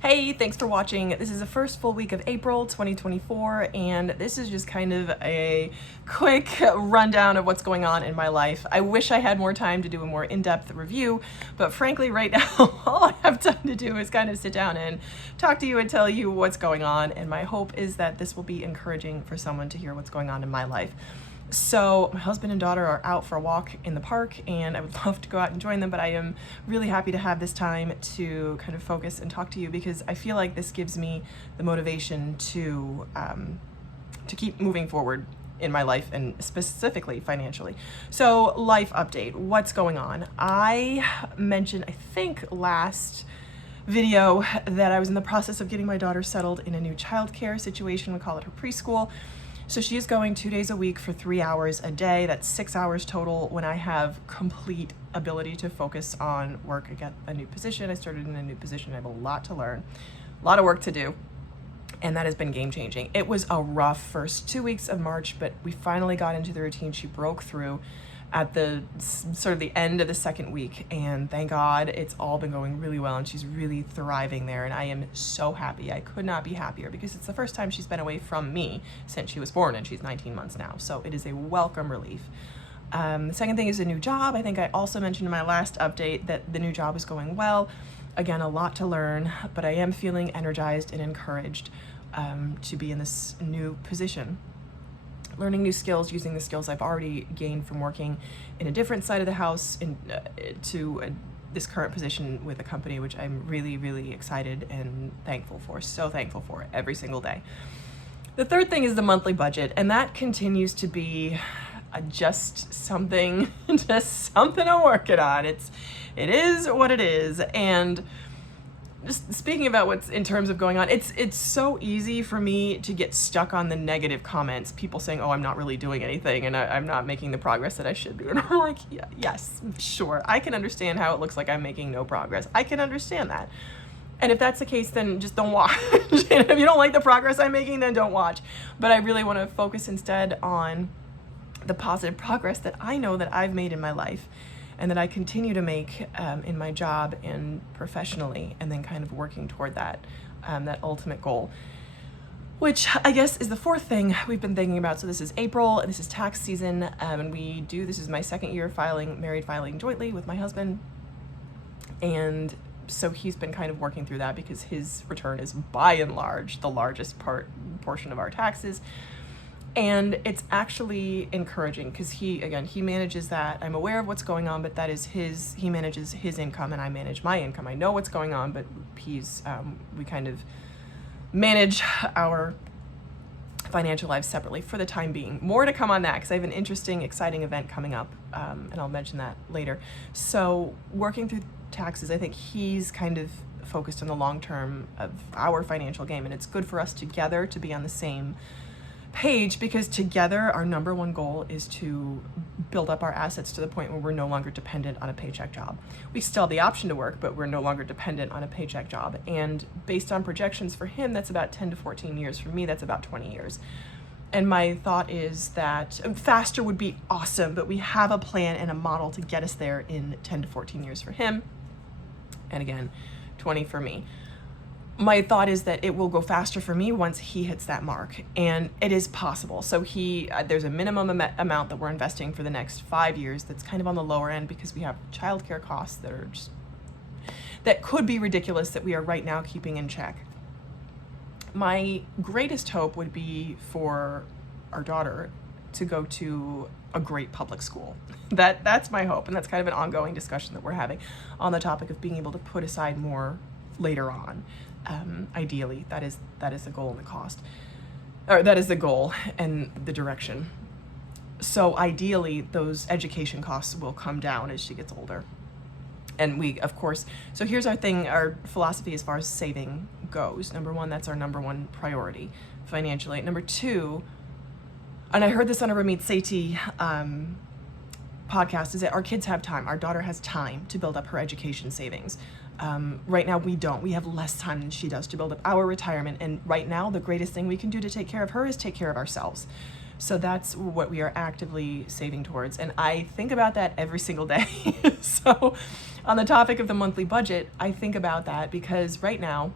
Hey, thanks for watching. This is the first full week of April 2024, and this is just kind of a quick rundown of what's going on in my life. I wish I had more time to do a more in-depth review, but frankly, right now, all I have time to do is kind of sit down and talk to you and tell you what's going on, and my hope is that this will be encouraging for someone to hear what's going on in my life. So my husband and daughter are out for a walk in the park, and I would love to go out and join them, but I am really happy to have this time to kind of focus and talk to you because I feel like this gives me the motivation to keep moving forward in my life and specifically financially. So life update, what's going on? I mentioned, I think last video, that I was in the process of getting my daughter settled in a new childcare situation. We call it her preschool. So she is going 2 days a week for 3 hours a day. That's 6 hours total when I have complete ability to focus on work. I got a new position. I started in a new position. I have a lot to learn, a lot of work to do, and that has been game changing. It was a rough first 2 weeks of March, but we finally got into the routine. She broke through at the sort of the end of the second week, and thank God it's all been going really well, and she's really thriving there, and I am so happy. I could not be happier because it's the first time she's been away from me since she was born, and she's 19 months now, so it is a welcome relief. The second thing is a new job. I think I also mentioned in my last update that the new job is going well. Again, a lot to learn, but I am feeling energized and encouraged to be in this new position. Learning new skills, using the skills I've already gained from working in a different side of the house to this current position with a company, which I'm really, really excited and thankful for, so thankful for every single day. The third thing is the monthly budget, and that continues to be just something I'm working on. It is what it is, and just speaking about what's in terms of going on, it's so easy for me to get stuck on the negative comments, people saying, oh, I'm not really doing anything and I'm not making the progress that I should be. And I'm like, yeah, yes, sure. I can understand how it looks like I'm making no progress. I can understand that. And if that's the case, then just don't watch. If you don't like the progress I'm making, then don't watch. But I really want to focus instead on the positive progress that I know that I've made in my life and that I continue to make in my job and professionally, and then kind of working toward that ultimate goal, which I guess is the fourth thing we've been thinking about. So this is April, and this is tax season, and this is my second year filing jointly with my husband, and so he's been kind of working through that because his return is by and large the largest portion of our taxes. And it's actually encouraging because he manages that. I'm aware of what's going on, but that is he manages his income and I manage my income. I know what's going on, but we kind of manage our financial lives separately for the time being. More to come on that because I have an interesting, exciting event coming up, and I'll mention that later. So working through taxes, I think he's kind of focused on the long term of our financial game, and it's good for us together to be on the same page because together our number one goal is to build up our assets to the point where we're no longer dependent on a paycheck job. We still have the option to work, but we're no longer dependent on a paycheck job. And based on projections for him, that's about 10 to 14 years. For me, that's about 20 years. And my thought is that faster would be awesome, but we have a plan and a model to get us there in 10 to 14 years for him. And again, 20 for me. My thought is that it will go faster for me once he hits that mark, and it is possible. So there's a minimum amount that we're investing for the next 5 years that's kind of on the lower end because we have childcare costs that could be ridiculous that we are right now keeping in check. My greatest hope would be for our daughter to go to a great public school. That's my hope, and that's kind of an ongoing discussion that we're having on the topic of being able to put aside more later on. Ideally, that is the goal and the cost, or that is the goal and the direction. So ideally, those education costs will come down as she gets older. And we, of course, so here's our philosophy as far as saving goes. Number one, that's our number one priority financially. Number two, and I heard this on a Ramit Sethi podcast, is that our kids have time. Our daughter has time to build up her education savings. Right now we don't. We have less time than she does to build up our retirement. And right now the greatest thing we can do to take care of her is take care of ourselves. So that's what we are actively saving towards. And I think about that every single day. So on the topic of the monthly budget, I think about that because right now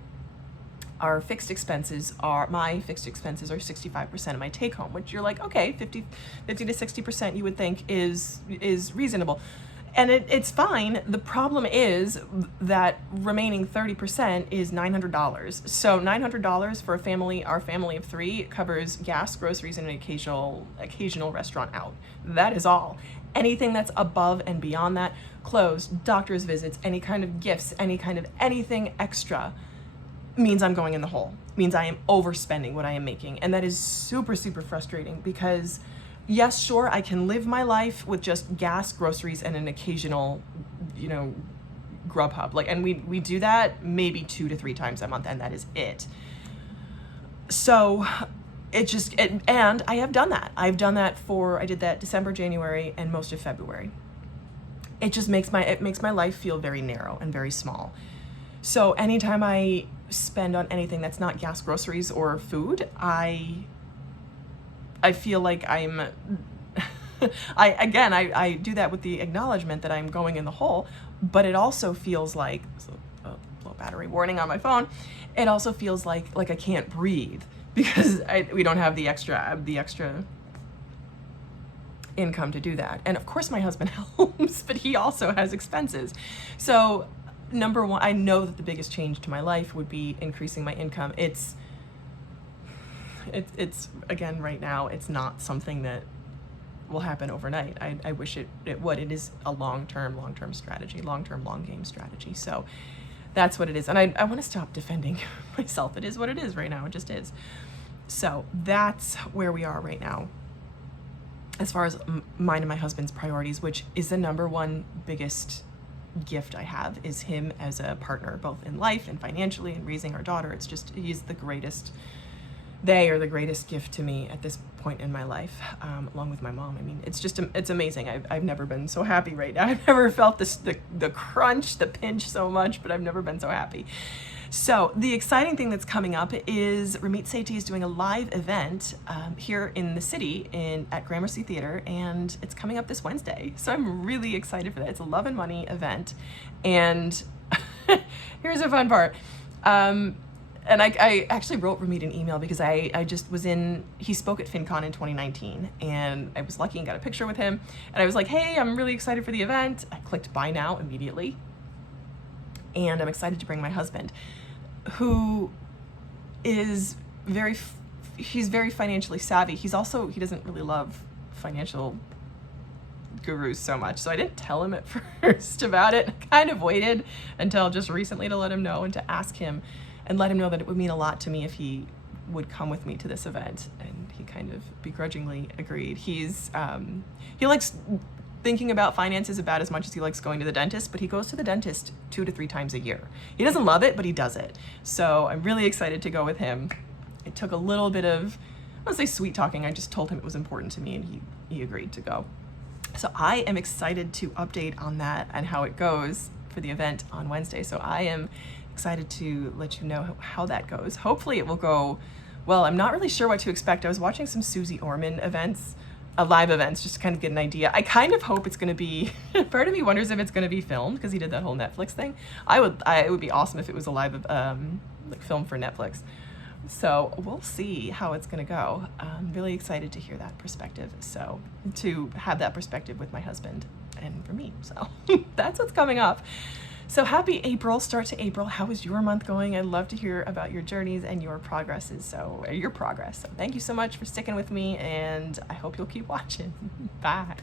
our fixed expenses are, my fixed expenses are 65% of my take home, which you're like, okay, 50 to 60% you would think is reasonable. And it's fine. The problem is that remaining 30% is $900. So $900 for a family, our family of 3, covers gas, groceries, and an occasional restaurant out. That is all. Anything that's above and beyond that, clothes, doctor's visits, any kind of gifts, any kind of anything extra, means I'm going in the hole, means I am overspending what I am making. And that is super, super frustrating because yes, sure, I can live my life with just gas, groceries, and an occasional, Grubhub. And we do that maybe 2 to 3 times a month, and that is it. So and I have done that. I did that December, January, and most of February. It just makes my life feel very narrow and very small. So anytime I spend on anything that's not gas, groceries, or food, I feel like I do that with the acknowledgement that I'm going in the hole, but it also feels like, low battery warning on my phone, it also feels like I can't breathe because we don't have the extra income to do that. And of course my husband helps, but he also has expenses. So number one, I know that the biggest change to my life would be increasing my income. It's again, right now, it's not something that will happen overnight. I wish it would. It is a long-term strategy, long game strategy. So that's what it is. And I want to stop defending myself. It is what it is right now. It just is. So that's where we are right now. As far as mine and my husband's priorities, which is the number one biggest gift I have, is him as a partner, both in life and financially and raising our daughter. It's just, they are the greatest gift to me at this point in my life, along with my mom. I mean, it's amazing. I've never been so happy right now. I've never felt the crunch, the pinch so much, but I've never been so happy. So the exciting thing that's coming up is Ramit Sethi is doing a live event here in the city at Gramercy Theater, and it's coming up this Wednesday. So I'm really excited for that. It's a Love and Money event, and here's the fun part. And I actually wrote Ramit an email because I just he spoke at FinCon in 2019, and I was lucky and got a picture with him, and I was like, hey, I'm really excited for the event. I clicked buy now immediately, and I'm excited to bring my husband, who is he's very financially savvy. He doesn't really love financial gurus so much, so I didn't tell him at first about it. I kind of waited until just recently to let him know and to ask him and let him know that it would mean a lot to me if he would come with me to this event, and he kind of begrudgingly agreed. He likes thinking about finances about as much as he likes going to the dentist, but he goes to the dentist 2 to 3 times a year. He doesn't love it, but he does it. So I'm really excited to go with him. It took a little bit of, I don't say sweet talking, I just told him it was important to me, and he agreed to go. So I am excited to update on that and how it goes for the event on Wednesday. So I am excited to let you know how that goes. Hopefully it will go well. I'm not really sure what to expect. I was watching some Susie Orman events, live events, just to kind of get an idea. I kind of hope it's going to be, part of me wonders if it's going to be filmed, because he did that whole Netflix thing. It would be awesome if it was a live film for Netflix. So we'll see how it's going to go. I'm really excited to hear that perspective. So to have that perspective with my husband and for me. So that's what's coming up. So happy April, start to April. How is your month going? I'd love to hear about your journeys and your progress. So thank you so much for sticking with me, and I hope you'll keep watching. Bye.